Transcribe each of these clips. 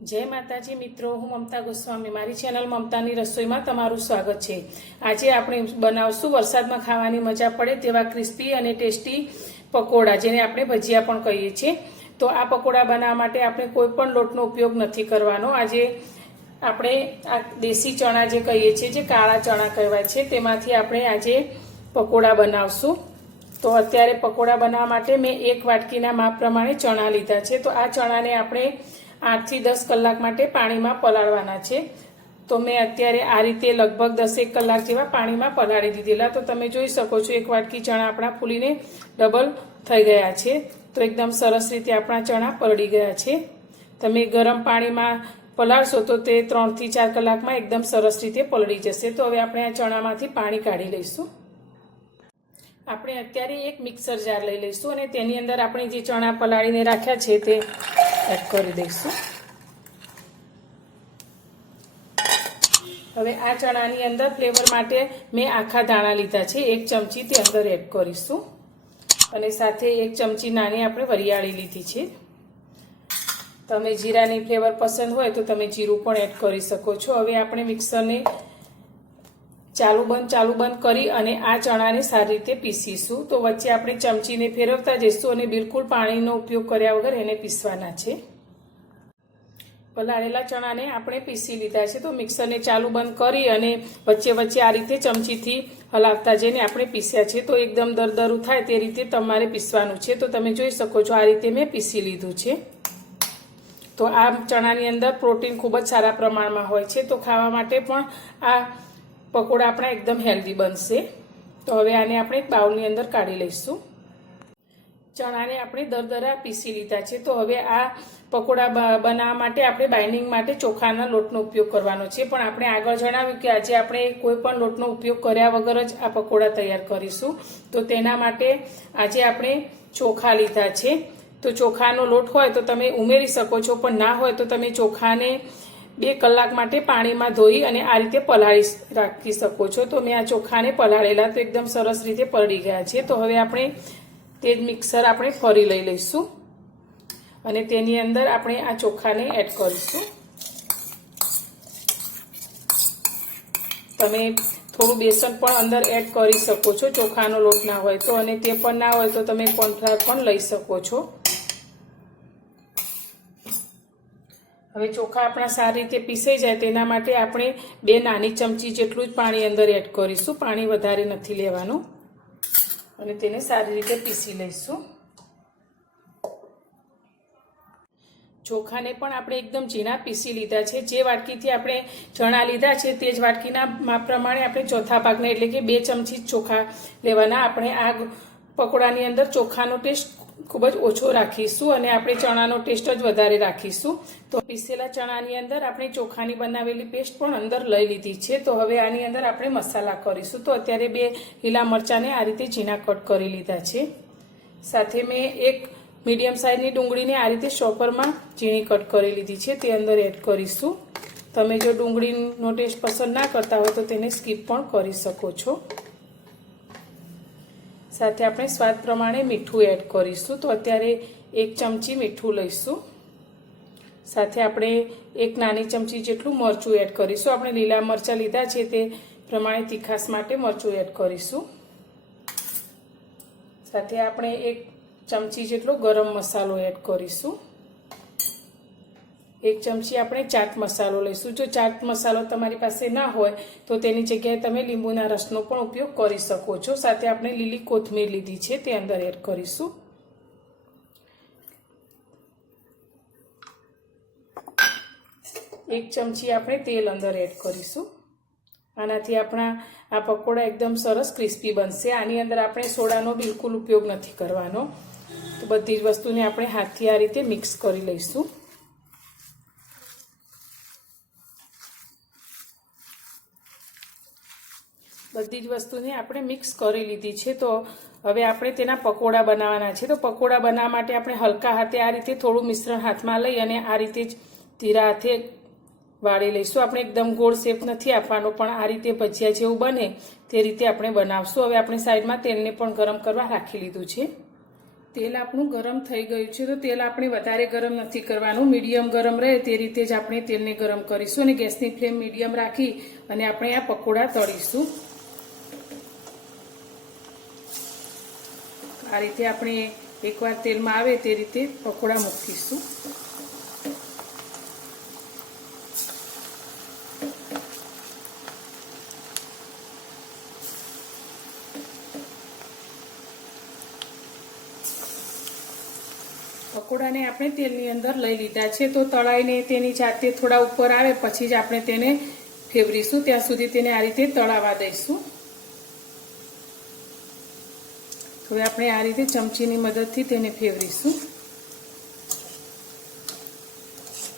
जय माताजी मित्रों, हूँ ममता गोस्वामी। मारी चेनल ममतानी रसोई में तमारुं स्वागत है। आज आपणे बनावशुं वरसाद में खावानी मजा पड़े तेवा क्रिस्पी और टेस्टी पकोड़ा, जेने आपणे भजिया पण कहीए छीए। तो आ पकोड़ा बनाववा माटे आपणे कोई पण लोटनो उपयोग नहीं करवानो। आजे आपणे आ देशी चना जे कहीए छीए, जे काळा चना कहेवाय छे, तेमांथी आपणे आजे पकोड़ा बनावशुं। तो अत्यारे पकोड़ा बनाववा माटे मैं 1 वाटकीना माप प्रमाणे चना लीधा छे। तो आ चनाने आपणे 8 થી 10 કલાક માટે પાણીમાં પલાળવાના છે। તો મેં અત્યારે આ રીતે લગભગ 10 કલાક જેવા પાણીમાં પલાળી દીધેલા। તો તમે જોઈ શકો છો 1 વાટકી ચણા આપણા ફૂલીને ડબલ થઈ ગયા છે। તો એકદમ સરસ રીતે આપણા ચણા પલળી ગયા છે। તમે ગરમ પાણીમાં પલાળશો તો તે 3 થી 4 કલાકમાં એકદમ સરસ રીતે પલળી જશે। તો હવે આપણે આ ચણામાંથી પાણી કાઢી લઈશું। આપણે અત્યારે એક મિક્સર જાર લઈ લઈશું અને તેની અંદર આપણે જે ચણા પલાળીને રાખ્યા છે તે એડ કરી દઈશું। હવે આ ચણાની અંદર ફ્લેવર માટે મેં આખા દાણા લીધા છે, 1 ચમચી તે અંદર એડ કરીશું અને સાથે 1 ચમચી નાની આપણે વરિયાળી લીધી છે। તમે જીરાની ફ્લેવર પસંદ હોય તો તમે જીરું પણ એડ કરી શકો છો। હવે આપણે મિક્સરને ચાલુ બંધ કરી અને આ ચણાને સારી રીતે પીસીશું। તો વચ્ચે આપણે ચમચીને ફેરવતા જઈશું અને બિલકુલ પાણીનો ઉપયોગ કર્યા વગર એને પીસવાના છે। પલાળેલા ચણાને આપણે પીસી લીધા છે। તો મિક્સરને ચાલુ બંધ કરી અને વચ્ચે આ રીતે ચમચીથી હલાવતા જઈને આપણે પીસ્યા છે। તો એકદમ દરદરું થાય તે રીતે તમારે પીસવાનું છે। તો તમે જોઈ શકો છો આ રીતે મેં પીસી લીધું છે। તો આ ચણાની અંદર પ્રોટીન ખૂબ જ સારા પ્રમાણમાં હોય છે। તો ખાવા માટે પણ આ પકોડા આપણા એકદમ હેલ્ધી બનશે। તો હવે આને આપણે એક બાઉલની અંદર કાઢી લઈશું। ચણાને આપણે દરદરા પીસી લીધા છે। તો હવે આ પકોડા બનાવવા માટે આપણે બાઇન્ડિંગ માટે ચોખાના લોટનો ઉપયોગ કરવાનો છે। પણ આપણે આગળ જણાવ્યું કે આજે આપણે કોઈ પણ લોટનો ઉપયોગ કર્યા વગર જ આ પકોડા તૈયાર કરીશું। તો તેના માટે આજે આપણે ચોખા લીધા છે। તો ચોખાનો લોટ હોય તો તમે ઉમેરી શકો છો, પણ ના હોય તો તમે ચોખાને 2 કલાક માટે પાણીમાં ધોઈ અને આ રીતે પલાળી રાખી શકો છો। તો મેં આ ચોખાને પલાળેલા તો એકદમ સરસ રીતે પલળી ગયા છે। તો હવે આપણે તે જ મિક્સર આપણે ફરી લઈ લઈશું અને તેની અંદર આપણે આ ચોખાને એડ કરીશું। તમે થોડું બેસન પણ અંદર એડ કરી શકો છો ચોખાનો લોટ ના હોય તો, અને તે પણ ના હોય તો તમે કોર્નફ્લાવર પણ લઈ શકો છો। હવે ચોખા આપણા સારી રીતે પીસાઈ જાય તેના માટે આપણે 2 નાની ચમચી જેટલું જ પાણી અંદર એડ કરીશું। પાણી વધારે નથી લેવાનું અને તેને સારી રીતે પીસી લઈશું। ચોખાને પણ આપણે એકદમ ઝીણા પીસી લીધા છે। જે વાટકીથી આપણે ચણા લીધા છે તે જ વાટકીના માપ પ્રમાણે આપણે ચોથા ભાગના એટલે કે 2 ચમચી ચોખા લેવાના। આપણે આ પકોડાની અંદર ચોખાનો ટેસ્ટ ખૂબ જ ઓછો રાખીશું અને આપણે ચણાનો ટેસ્ટ જ વધારે રાખીશું। તો પીસેલા ચણાની અંદર આપણે ચોખાની બનાવેલી પેસ્ટ પણ અંદર લઈ લીધી છે। તો હવે આની અંદર આપણે મસાલા કરીશું। તો અત્યારે 2 લીલા મરચાંને આ રીતે ઝીણા કટ કરી લીધા છે। સાથે મેં 1 મીડિયમ સાઇઝની ડુંગળીને આ રીતે ચોપરમાં ઝીણી કટ કરી લીધી છે, તે અંદર એડ કરીશું। તમે જો ડુંગળીનો ટેસ્ટ પસંદ ના કરતા હોય તો તેને સ્કીપ પણ કરી શકો છો। સાથે આપણે સ્વાદ પ્રમાણે મીઠું એડ કરીશું। તો અત્યારે 1 ચમચી મીઠું લઈશું। સાથે આપણે 1 નાની ચમચી જેટલું મરચું એડ કરીશું। આપણે લીલા મરચાં લીધા છે તે પ્રમાણે તીખાસ માટે મરચું એડ કરીશું। સાથે આપણે 1 ચમચી જેટલો ગરમ મસાલો એડ કરીશું। 1 ચમચી આપણે ચાટ મસાલો લઈશું। જો ચાટ મસાલો તમારી પાસે ના હોય તો તેની જગ્યાએ તમે લીંબુના રસનો પણ ઉપયોગ કરી શકો છો। સાથે આપણે લીલી કોથમીર લીધી છે તે અંદર એડ કરીશું। એક ચમચી આપણે તેલ અંદર એડ કરીશું। આનાથી આપણા આ પકોડા એકદમ સરસ ક્રિસ્પી બનશે। આની અંદર આપણે સોડાનો બિલકુલ ઉપયોગ નથી કરવાનો। તો બધી જ વસ્તુને આપણે હાથથી આ રીતે મિક્સ કરી લઈશું। બધી જ વસ્તુને આપણે મિક્સ કરી લીધી છે। તો હવે આપણે તેના પકોડા બનાવવાના છે। તો પકોડા બનાવવા માટે આપણે હલકા હાથે આ રીતે થોડું મિશ્રણ હાથમાં લઈ અને આ રીતે જ ધીરા હાથે વાળી લઈશું। આપણે એકદમ ગોળ શેપ નથી આપવાનો, પણ આ રીતે ભજીયા જેવું બને તે રીતે આપણે બનાવશું। હવે આપણે સાઈડમાં તેલને પણ ગરમ કરવા રાખી લીધું છે। તેલ આપણું ગરમ થઈ ગયું છે. તો તેલ આપણે વધારે ગરમ નથી કરવાનું, મીડિયમ ગરમ રહે તે રીતે જ આપણે તેલને ગરમ કરીશું અને ગેસની ફ્લેમ મીડિયમ રાખી અને આપણે આ પકોડા તળીશું. આ રીતે આપણે એકવાર તેલમાં આવે તે રીતે પકોડા મૂકીશું. પકોડાને આપણે તેલની અંદર લઈ લીધા છે. તો તળાઈને તેની જાતે થોડા ઉપર આવે પછી જ આપણે તેને ફેવરીશું, ત્યાં સુધી તેને આ રીતે તળાવા દઈશું. હવે આપણે આ રીતે ચમચીની મદદથી તેને ફેવરીશું.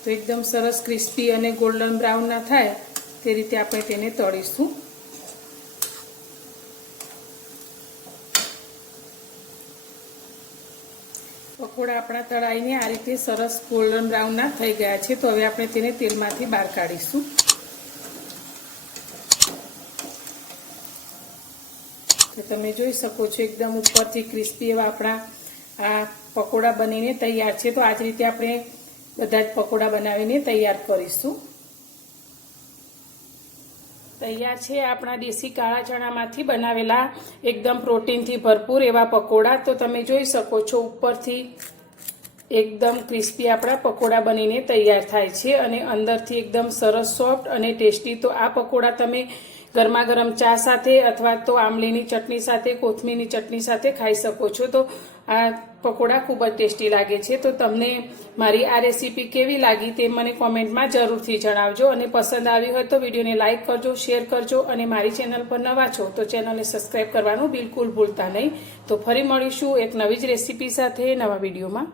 તો એકદમ સરસ ક્રિસ્પી અને ગોલ્ડન બ્રાઉન ના થાય તે રીતે આપણે તેને તળીશું. પકોડા આપણા તળાઈને આ રીતે સરસ ગોલ્ડન બ્રાઉન ના થઈ ગયા છે. તો હવે આપણે તેને તેલમાંથી બહાર કાઢીશું. તો તમે જોઈ શકો છો એકદમ ઉપરથી ક્રિસ્પી એવા આપણા આ પકોડા બનીને તૈયાર છે. તો આ જ રીતે આપણે બધા જ પકોડા બનાવીને તૈયાર કરીશું. તૈયાર છે આપણા દેશી કાળા ચણામાંથી બનાવેલા એકદમ પ્રોટીનથી ભરપૂર એવા પકોડા. તો તમે જોઈ શકો છો ઉપરથી એકદમ ક્રિસ્પી આપણા પકોડા બનીને તૈયાર થાય છે અને અંદરથી એકદમ સરસ સોફ્ટ અને ટેસ્ટી. તો આ પકોડા તમે ગરમા ગરમ ચા સાથે અથવા તો આમલીની ચટણી સાથે, કોથમીરની ચટણી સાથે ખાઈ શકો છો. તો આ પકોડા ખૂબ જ ટેસ્ટી લાગે છે. તો તમને મારી આ રેસીપી કેવી લાગી તે મને કોમેન્ટમાં જરૂરથી જણાવજો અને પસંદ આવી હોય તો વિડીયોને લાઇક કરજો, શેર કરજો અને મારી ચેનલ પર નવા છો તો ચેનલને સબસ્ક્રાઈબ કરવાનું બિલકુલ ભૂલતા નહીં. તો ફરી મળીશું એક નવી જ રેસીપી સાથે નવા વિડીયોમાં.